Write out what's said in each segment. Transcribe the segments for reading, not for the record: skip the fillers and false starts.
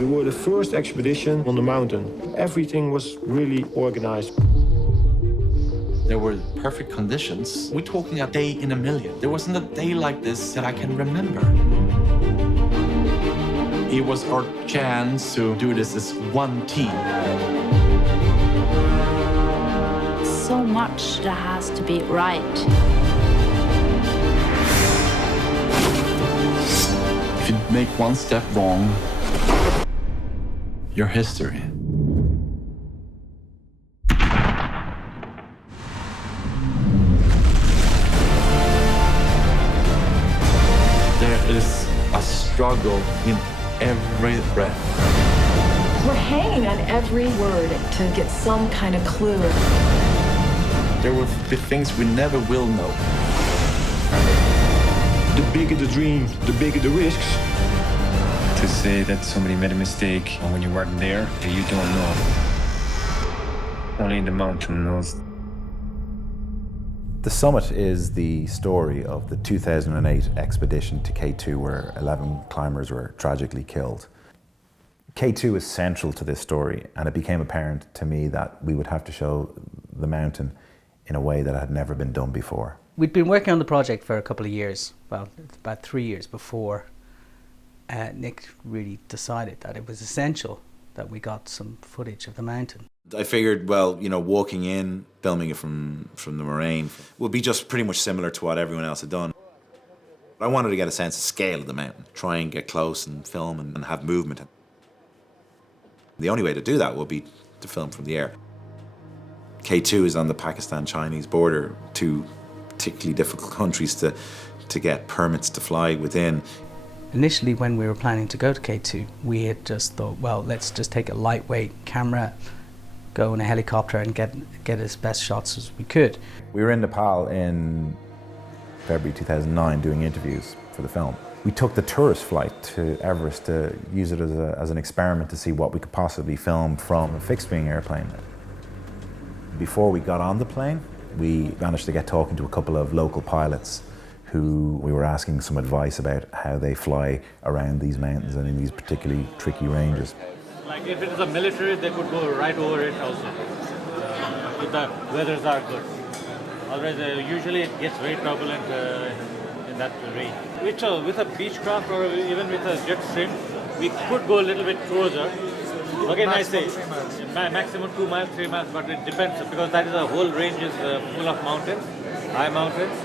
We were the first expedition on the mountain. Everything was really organized. There were perfect conditions. We're talking a day in a million. There wasn't a day like this that I can remember. It was our chance to do this as one team. So much that has to be right. If you make one step wrong, you're history. There is a struggle in every breath. We're hanging on every word to get some kind of clue. There will be things we never will know. The bigger the dream, the bigger the risks. To say that somebody made a mistake when you weren't there, you don't know. Only the mountain knows. The summit is the story of the 2008 expedition to K2 where 11 climbers were tragically killed. K2 is central to this story, and it became apparent to me that we would have to show the mountain in a way that had never been done before. We'd been working on the project for a couple of years, well, about 3 years before Nick really decided that it was essential that we got some footage of the mountain. I figured, well, you know, walking in, filming it from the moraine would be just pretty much similar to what everyone else had done. I wanted to get a sense of scale of the mountain, try and get close and film and have movement. The only way to do that would be to film from the air. K2 is on the Pakistan-Chinese border, two particularly difficult countries to get permits to fly within. Initially, when we were planning to go to K2, we had just thought, well, let's just take a lightweight camera, go in a helicopter and get as best shots as we could. We were in Nepal in February 2009 doing interviews for the film. We took the tourist flight to Everest to use it as an experiment to see what we could possibly film from a fixed-wing airplane. Before we got on the plane, we managed to get talking to a couple of local pilots who we were asking some advice about how they fly around these mountains and in these particularly tricky ranges. Like if it is a military, they could go right over it also, if the weathers are good. Otherwise, usually it gets very turbulent in that range. With a Beechcraft or even with a jet stream, we could go a little bit closer. Again, I say maximum 2 miles, 3 miles, but it depends because that is a whole range is full of mountains, high mountains,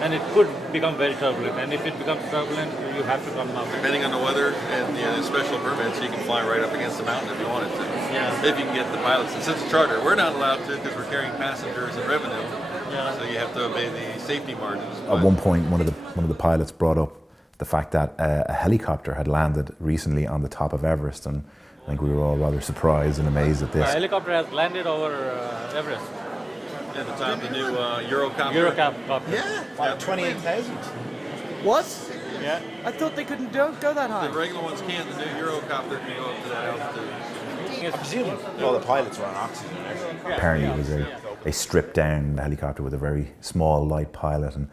and it could become very turbulent. And if it becomes turbulent, you have to come out. Depending on the weather and the special permits, you can fly right up against the mountain if you wanted to. Yeah. If you can get the pilots. And since it's charter, we're not allowed to because we're carrying passengers and revenue. Yeah. So you have to obey the safety margins. At one point, one of the pilots brought up the fact that a helicopter had landed recently on the top of Everest, and I think we were all rather surprised and amazed at this. A helicopter has landed over Everest. At the time, the new Eurocopter. Eurocopter. Yeah. 28,000. What? Yeah. I thought they couldn't go that high. The regular ones can't. The new Eurocopter can go up to that altitude. I presume all the pilots were on oxygen. Apparently it was a stripped down helicopter with a very small light pilot and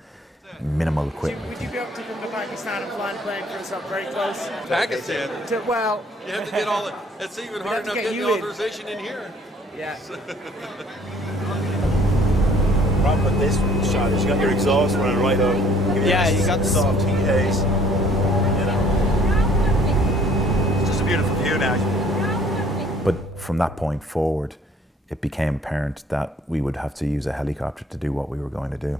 minimal equipment. Would you be able to come to Pakistan and fly a plane for us up very close? Pakistan? Well... You have to get all the... It's even hard enough getting the authorization in here. Yeah. Problem with this shot is you got your exhaust running right over. Yeah, you got the soft heat haze. You know. It's just a beautiful view now. But from that point forward, it became apparent that we would have to use a helicopter to do what we were going to do.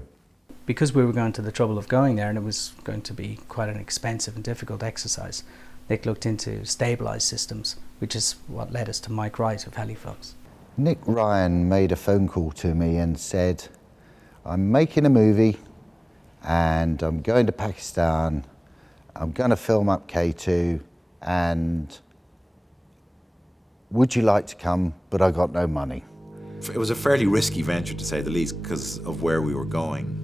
Because we were going to the trouble of going there and it was going to be quite an expensive and difficult exercise, Nick looked into stabilised systems, which is what led us to Mike Wright of Helifilms. Nick Ryan made a phone call to me and said, I'm making a movie and I'm going to Pakistan, I'm going to film up K2 and would you like to come, but I got no money. It was a fairly risky venture to say the least because of where we were going.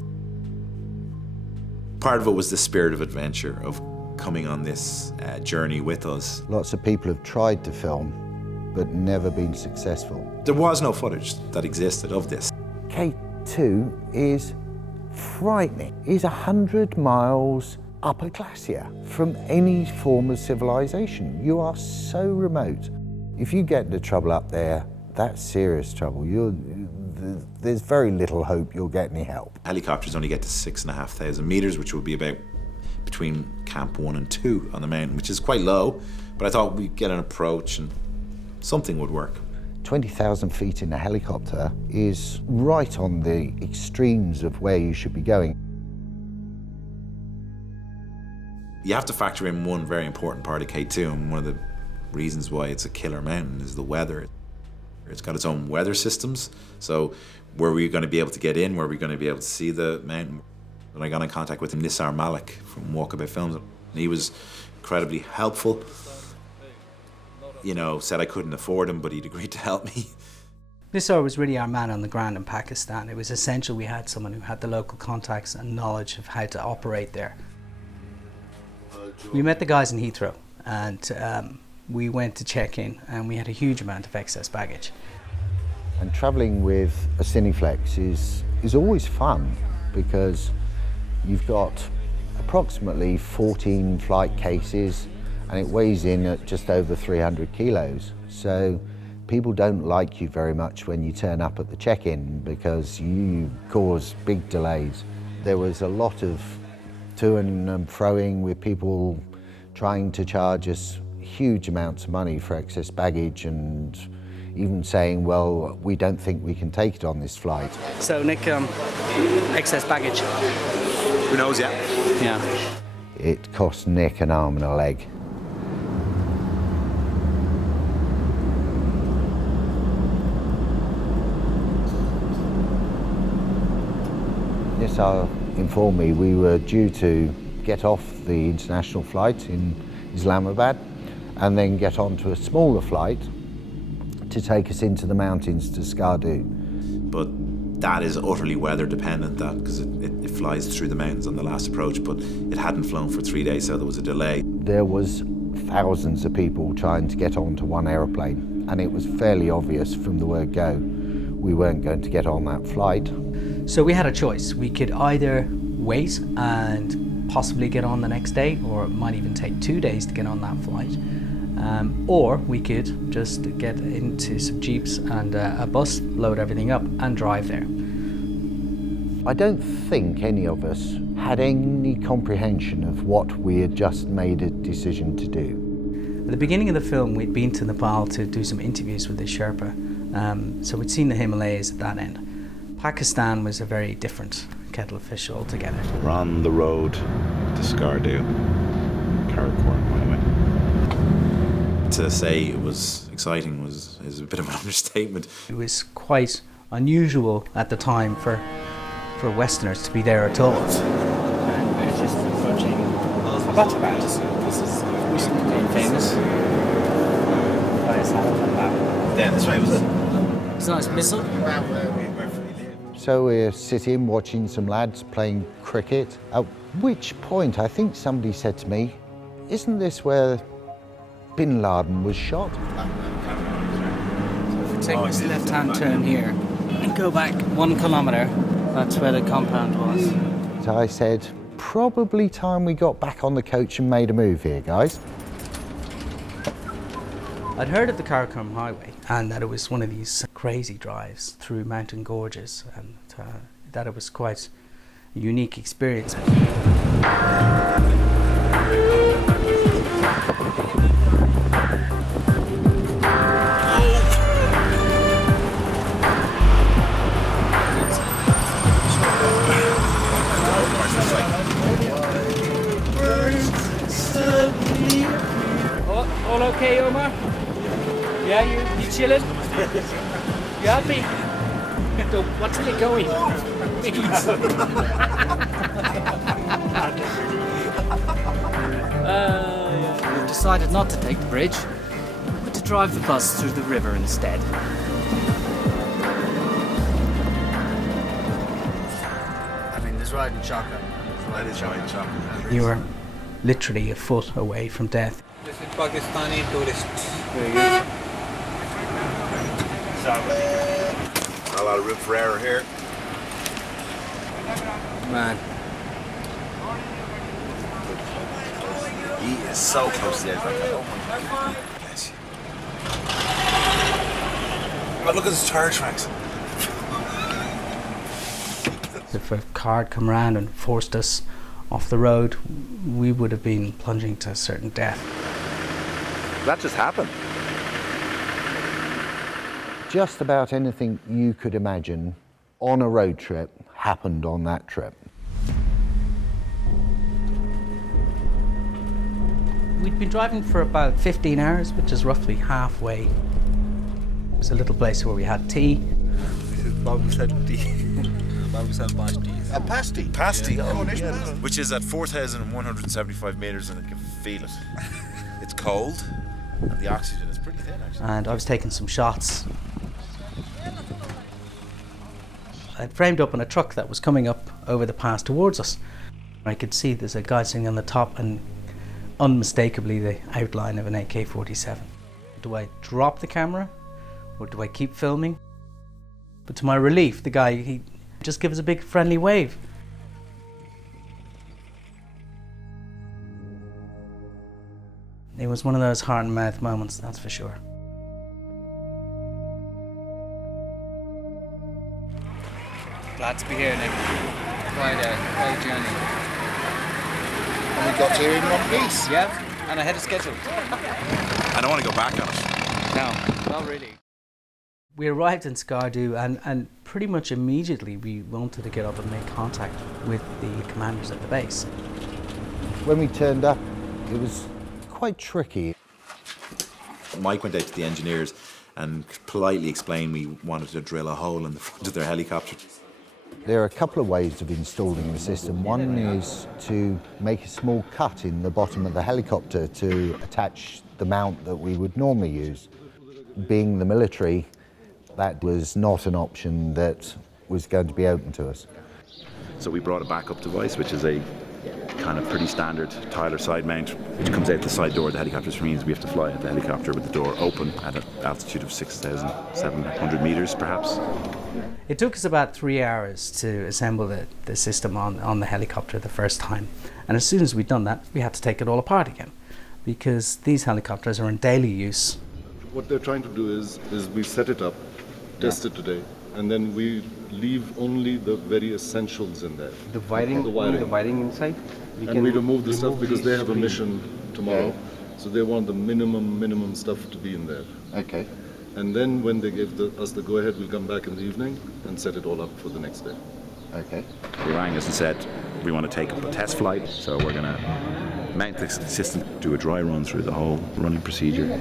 Part of it was the spirit of adventure, of coming on this journey with us. Lots of people have tried to film, but never been successful. There was no footage that existed of this. K2 is frightening. It's 100 miles up a glacier from any form of civilization. You are so remote. If you get into trouble up there, that's serious trouble. There's very little hope you'll get any help. Helicopters only get to 6,500 meters, which will be about between Camp 1 and 2 on the mountain, which is quite low, but I thought we'd get an approach and something would work. 20,000 feet in a helicopter is right on the extremes of where you should be going. You have to factor in one very important part of K2, and one of the reasons why it's a killer mountain is the weather. It's got its own weather systems, so were we going to be able to get in, were we going to be able to see the mountain? When I got in contact with Nisar Malik from Walkabout Films, he was incredibly helpful. You know, said I couldn't afford him, but he'd agreed to help me. Nisar was really our man on the ground in Pakistan. It was essential we had someone who had the local contacts and knowledge of how to operate there. We met the guys in Heathrow, and we went to check in, and we had a huge amount of excess baggage. And travelling with a Cineflex is always fun, because you've got approximately 14 flight cases, and it weighs in at just over 300 kilos. So people don't like you very much when you turn up at the check-in, because you cause big delays. There was a lot of to and froing with people trying to charge us huge amounts of money for excess baggage, and even saying, well, we don't think we can take it on this flight. So Nick, excess baggage. Who knows, yeah. Yeah. It cost Nick an arm and a leg. Nisar informed me we were due to get off the international flight in Islamabad and then get onto a smaller flight to take us into the mountains to Skardu. But that is utterly weather dependent, that, because it flies through the mountains on the last approach, but it hadn't flown for 3 days, so there was a delay. There was thousands of people trying to get onto one aeroplane, and it was fairly obvious from the word go we weren't going to get on that flight. So we had a choice. We could either wait and possibly get on the next day, or it might even take 2 days to get on that flight. Or we could just get into some jeeps and a bus, load everything up and drive there. I don't think any of us had any comprehension of what we had just made a decision to do. At the beginning of the film, we'd been to Nepal to do some interviews with the Sherpa. So we'd seen the Himalayas at that end. Pakistan was a very different kettle of fish altogether. We're on the road to Skardu, Karakorum Highway. To say it was exciting is a bit of an understatement. It was quite unusual at the time for Westerners to be there at all. And we're just approaching Abbottabad. This is recently famous. Down this way, was it? It's a nice missile. So we're sitting watching some lads playing cricket, at which point I think somebody said to me, "Isn't this where Bin Laden was shot?" So if we take this left-hand turn here and go back 1 kilometre, that's where the compound was. So I said, probably time we got back on the coach and made a move here, guys. I'd heard of the Karakorum Highway and that it was one of these crazy drives through mountain gorges, and that it was quite a unique experience. All okay, Omar? Yeah, you chilling? You happy? So what's it going? We've decided not to take the bridge, but to drive the bus through the river instead. I mean, there's riding shotgun. That is riding shotgun. You were literally a foot away from death. This is Pakistani tourists. Very good. Not a lot of room for error here. Man. He is so close to the edge like that. Oh my God. Bless you. Oh, look at his tire tracks. If a car had come around and forced us off the road, we would have been plunging to certain death. That just happened. Just about anything you could imagine on a road trip happened on that trip. We'd been driving for about 15 hours, which is roughly halfway. It was a little place where we had tea. This is Babu said tea. Babu said pasty. A pasty? Pasty, yeah. Oh, yeah. Which is at 4,175 metres and I can feel it. It's cold and the oxygen is pretty thin actually. And I was taking some shots. I'd framed up on a truck that was coming up over the pass towards us. I could see there's a guy sitting on the top and unmistakably the outline of an AK-47. Do I drop the camera or do I keep filming? But to my relief, the guy, he just gave us a big friendly wave. It was one of those heart and mouth moments, that's for sure. Glad to be here, Nick. Quite a journey. And we got here in one piece. Yeah, and ahead of schedule. I don't want to go back on it. No, not really. We arrived in Skardu and pretty much immediately we wanted to get up and make contact with the commanders at the base. When we turned up, it was quite tricky. Mike went out to the engineers and politely explained we wanted to drill a hole in the front of their helicopter. There are a couple of ways of installing the system. One is to make a small cut in the bottom of the helicopter to attach the mount that we would normally use. Being the military, that was not an option that was going to be open to us. So we brought a backup device, which is a kind of pretty standard Tyler side mount, which comes out the side door of the helicopter, which means we have to fly at the helicopter with the door open at an altitude of 6,700 metres perhaps. It took us about 3 hours to assemble the system on the helicopter the first time. And as soon as we'd done that, we had to take it all apart again because these helicopters are in daily use. What they're trying to do is we set it up, test it today, and then we leave only the very essentials in there. The wiring inside? We remove the stuff because they have a mission tomorrow, so they want the minimum stuff to be in there. Okay. And then when they give us the go-ahead, we'll come back in the evening and set it all up for the next day. Okay. They rang us and said, we want to take up a test flight, so we're going to mount the system, do a dry run through the whole running procedure.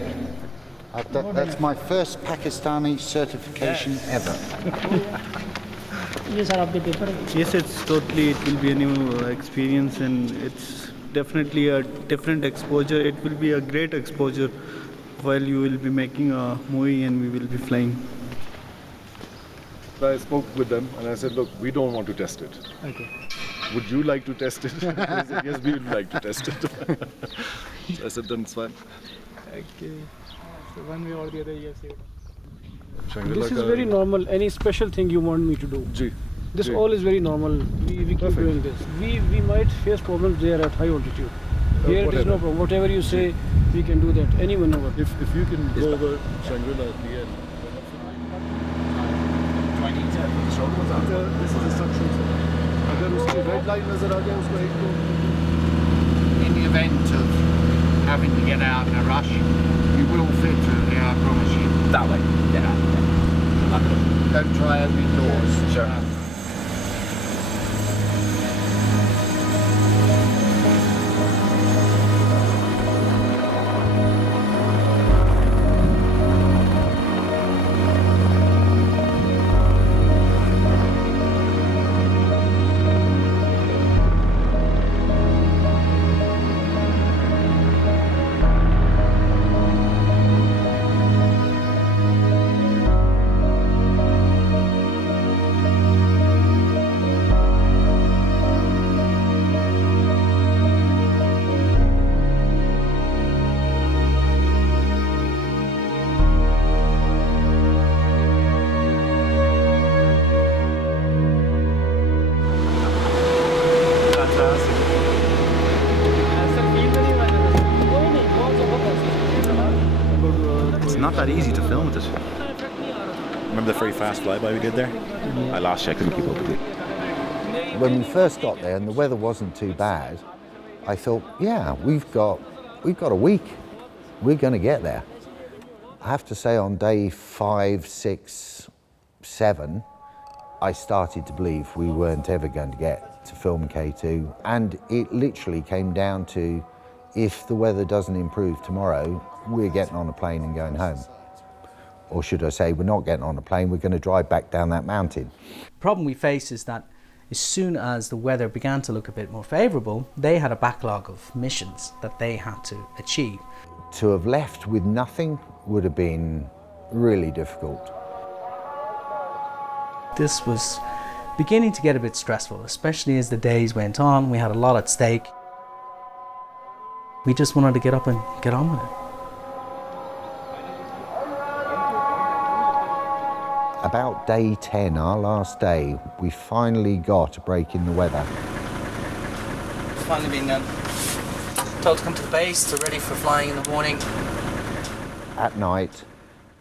That's my first Pakistani certification ever. Yes, it will be a new experience and it's definitely a different exposure. It will be a great exposure while you will be making a movie and we will be flying. So I spoke with them and I said, look, we don't want to test it. Okay. Would you like to test it? They said, yes, we would like to test it. So I said, then it's fine. Okay. So one way or the other, yes. This is very normal. Any special thing you want me to do? This all is very normal. We keep doing this. We might face problems there at high altitude. Here it is no problem. Whatever you say, we can do that. Anyone over. If you can go over Shangri-La at the end. Do I need to put the shoulder ones on? This is instructions. अगर उसकी red line नजर आ जाए उसको एक In the event of having to get out in a rush, you will fit through here, I promise you. That way? Yeah. Don't try opening doors. Sure. not that easy to film with it. Remember the very fast flyby we did there? I lost you, I couldn't keep up with you. When we first got there and the weather wasn't too bad, I thought, yeah, we've got a week. We're going to get there. I have to say on day 5, 6, 7, I started to believe we weren't ever going to get to film K2. And it literally came down to, if the weather doesn't improve tomorrow, we're getting on a plane and going home. Or should I say, we're not getting on a plane, we're going to drive back down that mountain. The problem we face is that as soon as the weather began to look a bit more favourable, they had a backlog of missions that they had to achieve. To have left with nothing would have been really difficult. This was beginning to get a bit stressful, especially as the days went on. We had a lot at stake. We just wanted to get up and get on with it. About day 10, our last day, we finally got a break in the weather. It's finally been told to come to the base, to ready for flying in the morning. At night,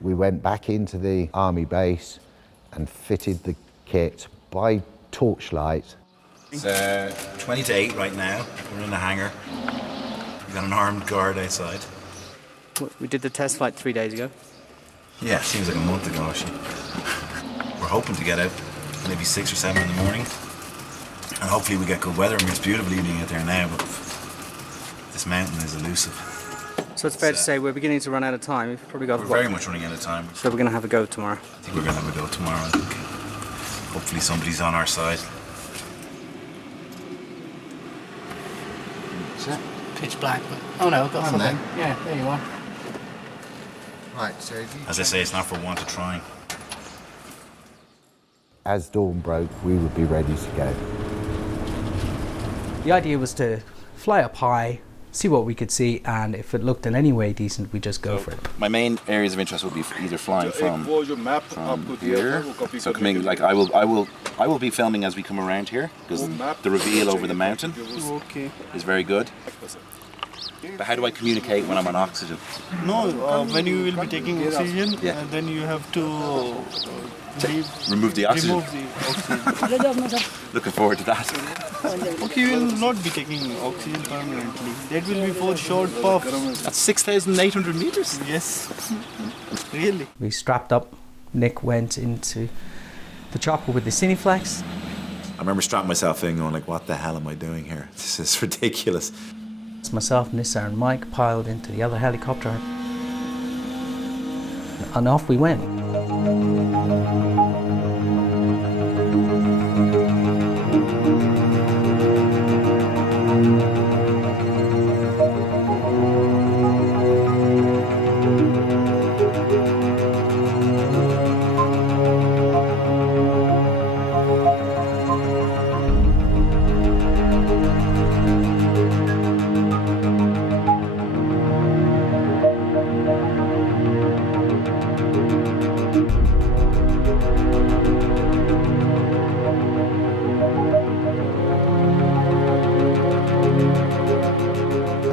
we went back into the army base and fitted the kit by torchlight. It's 20 to 8 right now. We're in the hangar. We've got an armed guard outside. We did the test flight 3 days ago. Yeah, seems like a month ago actually. We're hoping to get out maybe 6 or 7 in the morning. And hopefully we get good weather. I mean, it's beautiful evening out there now, but this mountain is elusive. So it's fair to say we're beginning to run out of time. We've probably got... We're very much running out of time. So we're going to have a go tomorrow. I think we're going to have a go tomorrow. I think hopefully somebody's on our side. Is that pitch black? Oh no, I've got something. Yeah, there you are. Right, so as I say, it's not for want of trying. As dawn broke, we would be ready to go. The idea was to fly up high, see what we could see, and if it looked in any way decent, we'd just go for it. My main areas of interest would be either flying from here, so coming, like I will be filming as we come around here, because the reveal over the mountain is very good. But how do I communicate when I'm on oxygen? No, when you will be taking oxygen, then you have to remove the oxygen. Oxygen. Looking forward to that. Okay, you will not be taking oxygen permanently. That will be for short puffs. That's 6,800 meters? Yes. Really? We strapped up. Nick went into the chopper with the Cineflex. I remember strapping myself in going like, what the hell am I doing here? This is ridiculous. Myself, Nissa and Mike piled into the other helicopter and off we went.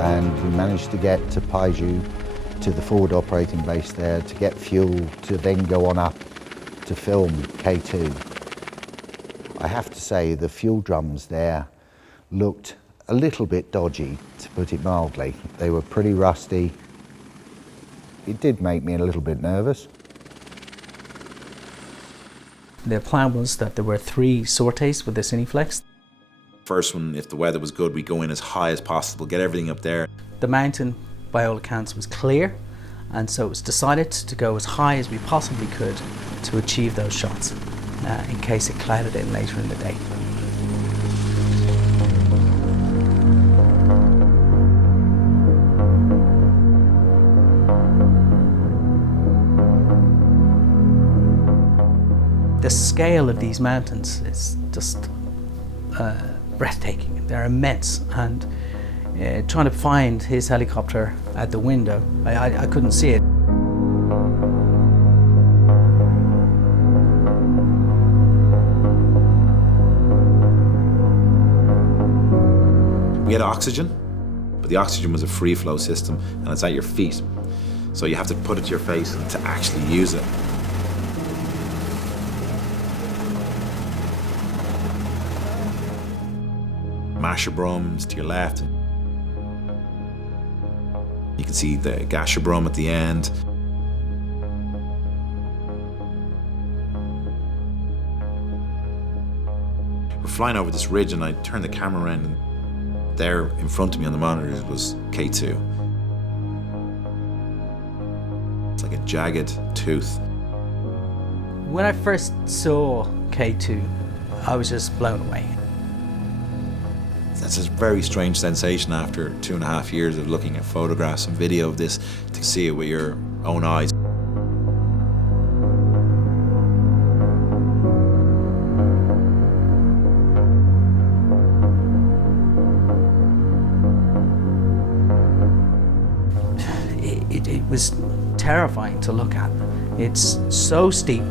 And we managed to get to Paiju, to the forward operating base there, to get fuel, to then go on up to film K2. I have to say the fuel drums there looked a little bit dodgy, to put it mildly. They were pretty rusty. It did make me a little bit nervous. The plan was that there were 3 sorties with the Cineflex. First one, if the weather was good, we'd go in as high as possible, get everything up there. The mountain, by all accounts, was clear, and so it was decided to go as high as we possibly could to achieve those shots, in case it clouded in later in the day. The scale of these mountains is just breathtaking. They're immense, and trying to find his helicopter at the window, I couldn't see it. We had oxygen, but the oxygen was a free flow system and it's at your feet. So you have to put it to your face to actually use it. Masherbrum to your left. You can see the Gasherbrum at the end. We're flying over this ridge and I turned the camera around and there in front of me on the monitors was K2. It's like a jagged tooth. When I first saw K2, I was just blown away. That's a very strange sensation after 2.5 years of looking at photographs and video of this, to see it with your own eyes. It was terrifying to look at. It's so steep.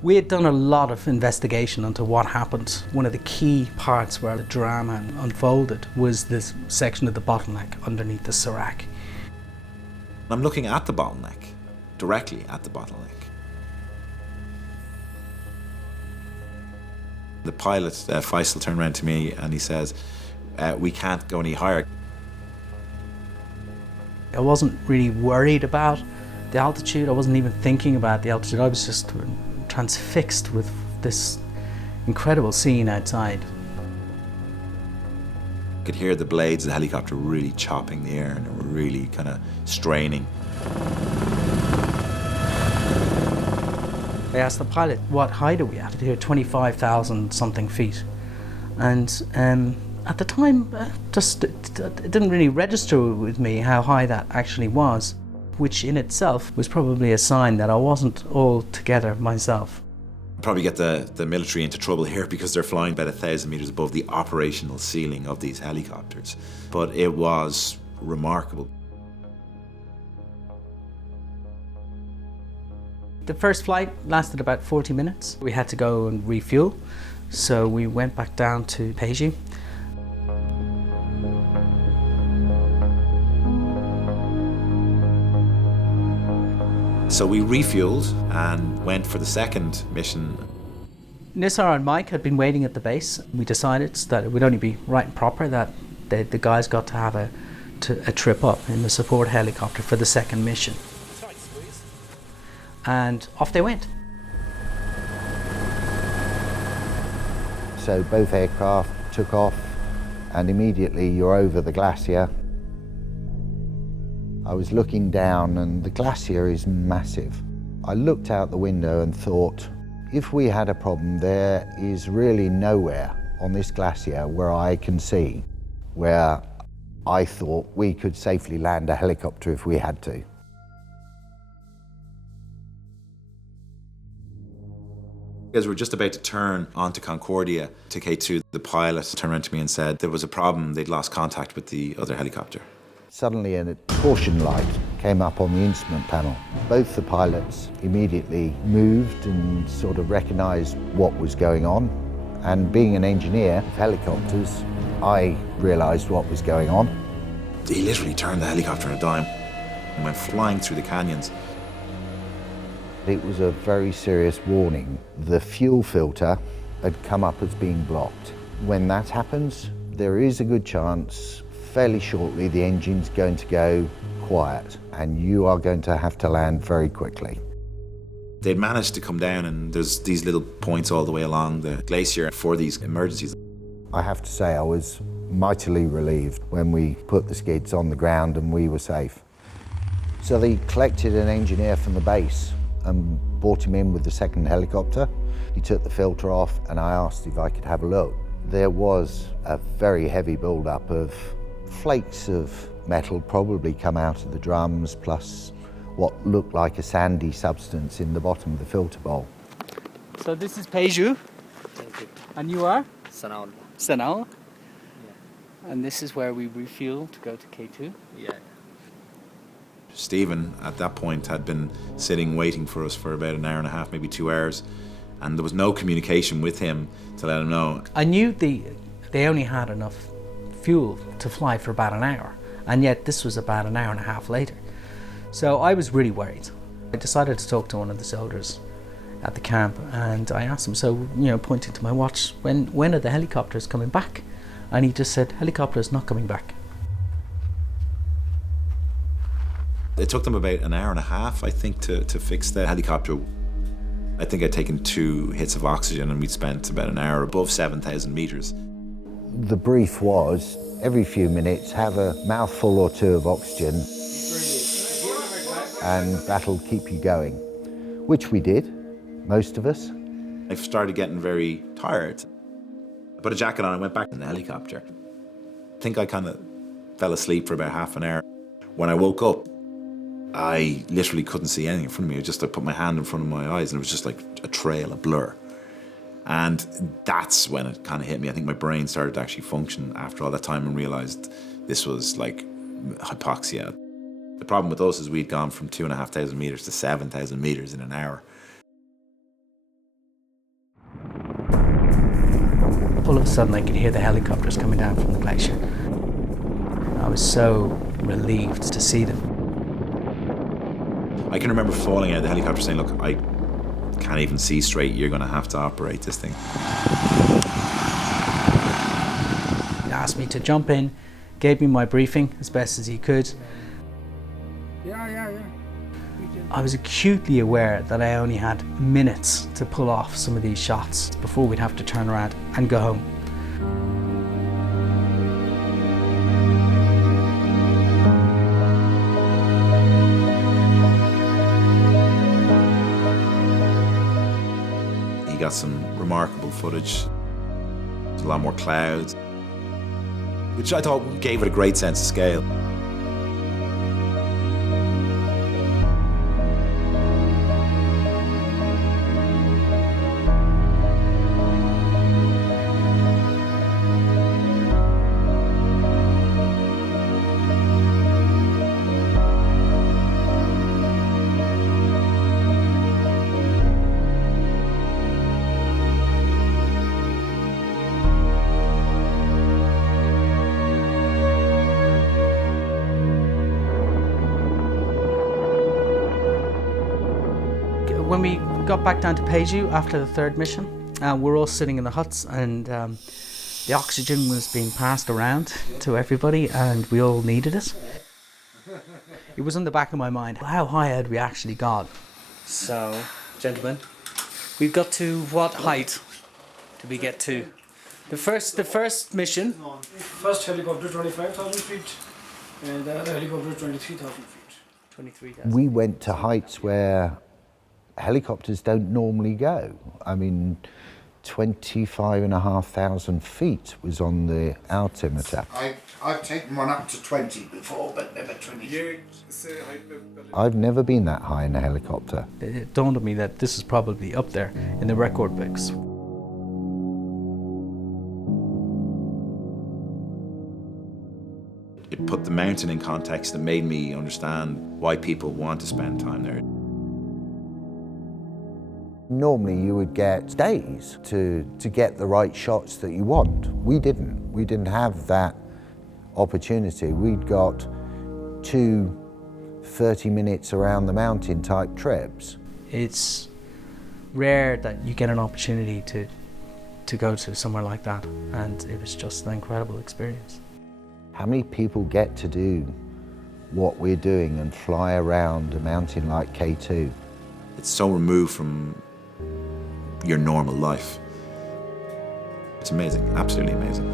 We had done a lot of investigation into what happened. One of the key parts where the drama unfolded was this section of the bottleneck underneath the Serac. I'm looking at the bottleneck, directly at the bottleneck. The pilot, Faisal, turned around to me and he says, we can't go any higher. I wasn't really worried about the altitude. I wasn't even thinking about the altitude. I was just transfixed with this incredible scene outside. You could hear the blades of the helicopter really chopping the air and they were really kind of straining. I asked the pilot, what height are we at? Here, 25,000 something feet. And at the time, it didn't really register with me how high that actually was, which in itself was probably a sign that I wasn't all together myself. Probably get the military into trouble here because they're flying about 1,000 meters above the operational ceiling of these helicopters. But it was remarkable. The first flight lasted about 40 minutes. We had to go and refuel, so we went back down to Peju. So we refueled and went for the second mission. Nisar and Mike had been waiting at the base. We decided that it would only be right and proper that the guys got to have a trip up in the support helicopter for the second mission. And off they went. So both aircraft took off and immediately you're over the glacier. I was looking down and the glacier is massive. I looked out the window and thought, if we had a problem, there is really nowhere on this glacier where I can see where I thought we could safely land a helicopter if we had to. As we're just about to turn onto Concordia to K2, the pilot turned around to me and said there was a problem, they'd lost contact with the other helicopter. Suddenly a caution light came up on the instrument panel. Both the pilots immediately moved and sort of recognized what was going on. And being an engineer of helicopters, I realized what was going on. He literally turned the helicopter on a dime and went flying through the canyons. It was a very serious warning. The fuel filter had come up as being blocked. When that happens, there is a good chance fairly shortly the engine's going to go quiet and you are going to have to land very quickly. They'd managed to come down and there's these little points all the way along the glacier for these emergencies. I have to say I was mightily relieved when we put the skids on the ground and we were safe. So they collected an engineer from the base and brought him in with the second helicopter. He took the filter off and I asked if I could have a look. There was a very heavy build-up of flakes of metal probably come out of the drums, plus what looked like a sandy substance in the bottom of the filter bowl. So this is Peju. Thank you. And you are? Sanal. Sanal? Yeah. And this is where we refuel to go to K2? Yeah. Stephen, at that point, had been sitting waiting for us for about an hour and a half, maybe 2 hours, and there was no communication with him to let him know. I knew they only had enough fuel to fly for about an hour, and yet this was about an hour and a half later. So I was really worried. I decided to talk to one of the soldiers at the camp, and I asked him, so, pointing to my watch, when are the helicopters coming back? And he just said, helicopters not coming back. It took them about an hour and a half, I think, to fix the helicopter. I think I'd taken 2 hits of oxygen and we'd spent about an hour above 7,000 meters. The brief was, every few minutes, have a mouthful or 2 of oxygen, and that'll keep you going, which we did, most of us. I started getting very tired. I put a jacket on and went back in the helicopter. I think I kind of fell asleep for about half an hour. When I woke up, I literally couldn't see anything in front of me. I put my hand in front of my eyes and it was just like a trail, a blur. And that's when it kind of hit me. I think my brain started to actually function after all that time and realized this was like hypoxia. The problem with us is we'd gone from 2,500 meters to 7,000 meters in an hour. All of a sudden I could hear the helicopters coming down from the glacier. I was so relieved to see them. I can remember falling out of the helicopter saying, look, I can't even see straight, you're going to have to operate this thing. He asked me to jump in, gave me my briefing as best as he could. Yeah. I was acutely aware that I only had minutes to pull off some of these shots before we'd have to turn around and go home. He got some remarkable footage. There's a lot more clouds, which I thought gave it a great sense of scale. When we got back down to Peju after the 3rd mission, we're all sitting in the huts, and the oxygen was being passed around to everybody, and we all needed it. It was in the back of my mind, how high had we actually got? So, gentlemen, we've got to what height did we get to? The first mission? First helicopter 25,000 feet, and the other helicopter 23,000 feet. 23,000. We went to heights where helicopters don't normally go. I mean, 25,500 feet was on the altimeter. I've taken one up to 20 before, but never 23. I've never been that high in a helicopter. It dawned on me that this is probably up there in the record books. It put the mountain in context and made me understand why people want to spend time there. Normally you would get days to get the right shots that you want. We didn't. We didn't have that opportunity. We'd got 2 30 minutes around the mountain type trips. It's rare that you get an opportunity to go to somewhere like that, and it was just an incredible experience. How many people get to do what we're doing and fly around a mountain like K2? It's so removed from your normal life. It's amazing, absolutely amazing.